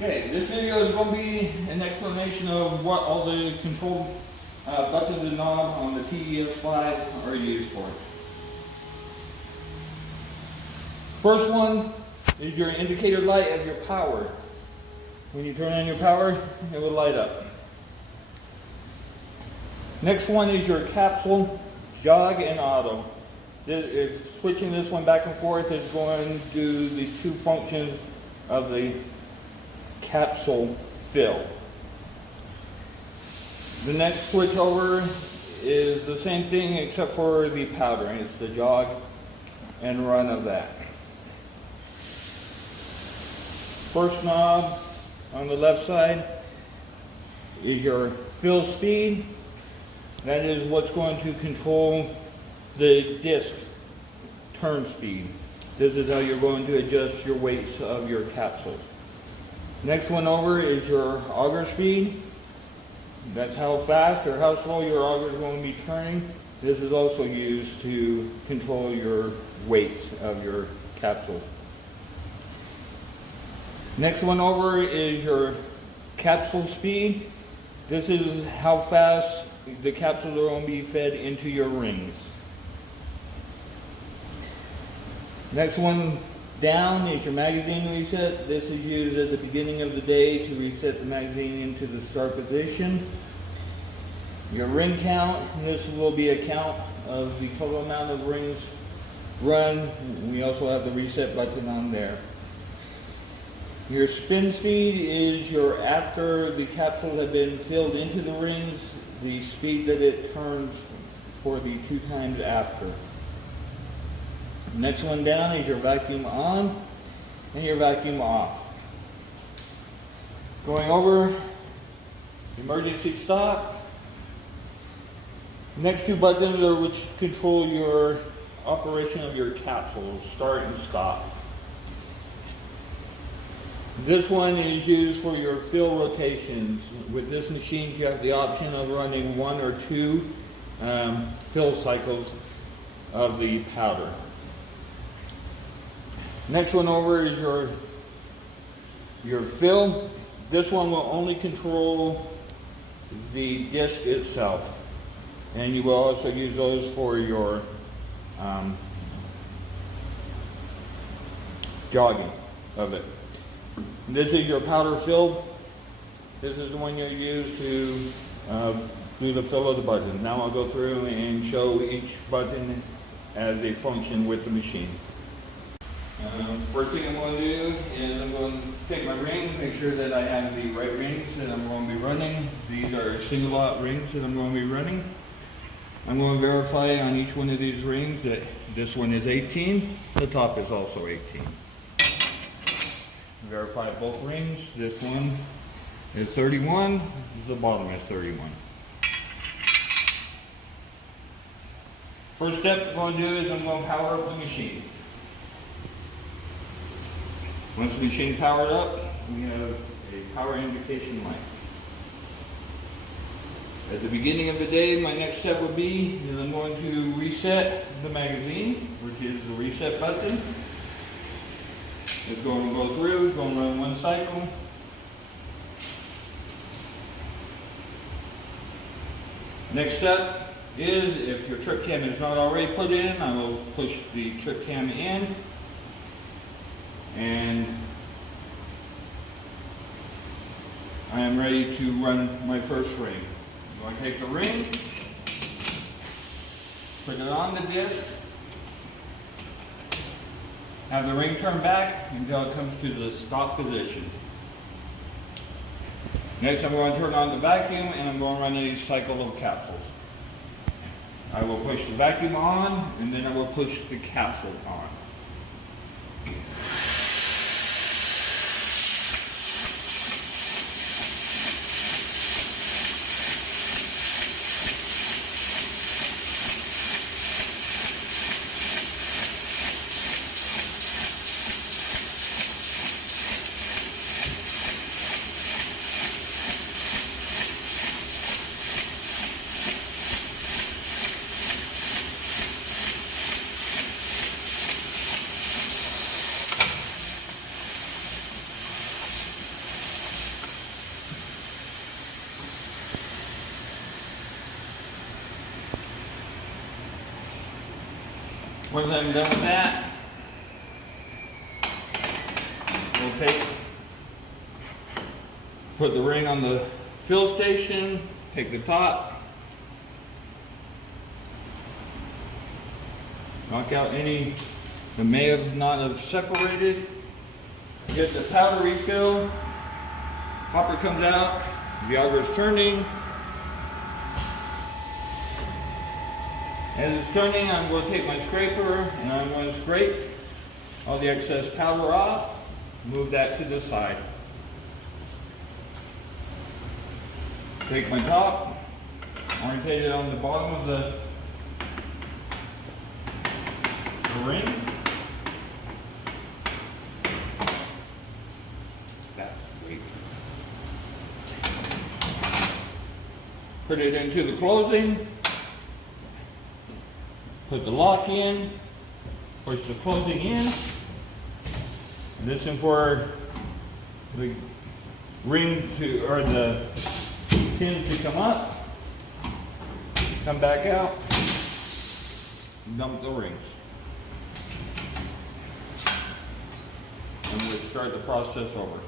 Okay, this video is going to be an explanation of what all the control buttons and knobs on the TES 5 are used for. First one is your indicator light of your power. When you turn on your power, it will light up. Next one is your capsule, jog, and auto. Switching this one back and forth is going to do the two functions of the capsule fill. The next switch over is the same thing except for the powder, and it's the jog and run of that. First knob on the left side is your fill speed. That is what's going to control the disc turn speed. This is how you're going to adjust your weights of your capsules. Next one over is your auger speed. That's how fast or how slow your auger is going to be turning. This is also used to control your weights of your capsules. Next one over is your capsule speed. This is how fast the capsules are going to be fed into your rings. Next one down is your magazine reset. This is used at the beginning of the day to reset the magazine into the start position. Your ring count, and this will be a count of the total amount of rings run. We also have the reset button on there. Your spin speed is your after the capsules have been filled into the rings, the speed that it turns for the 2 times after. Next one down is your vacuum on and your vacuum off. Going over, emergency stop. Next 2 buttons are which control your operation of your capsules, start and stop. This one is used for your fill rotations. With this machine, you have the option of running 1 or 2 fill cycles of the powder. Next one over is your fill. This one will only control the disc itself, and you will also use those for your jogging of it. This is your powder fill. This is the one you use to do the fill of the button. Now I'll go through and show each button as a function with the machine. First thing I'm going to do is I'm going to take my rings, make sure that I have the right rings that I'm going to be running. These are single lot rings that I'm going to be running. I'm going to verify on each one of these rings that this one is 18, the top is also 18. Verify both rings. This one is 31, the bottom is 31. First step I'm going to do is I'm going to power up the machine. Once the machine is powered up, we have a power indication light. At the beginning of the day, my next step would be is I'm going to reset the magazine, which is the reset button. It's going to go through, it's going to run 1 cycle. Next step is, if your trip cam is not already put in, I will push the trip cam in. And I am ready to run my first ring. I'm going to take the ring, put it on the disc, have the ring turn back until it comes to the stop position. Next I'm going to turn on the vacuum and I'm going to run a cycle of capsules. I will push the vacuum on and then I will push the capsule on. Once I'm done with that, we'll put the ring on the fill station, take the top, knock out any that may have not have separated, get the powder refill, hopper comes out, the auger is turning. As it's turning, I'm going to take my scraper and I'm going to scrape all the excess powder off, move that to the side. Take my top, orientate it on the bottom of the ring. That's great. Put it into the closing. Put the lock in, push the closing in. Listen for the ring to, or the pins to come up, come back out, dump the rings. And we'll start the process over.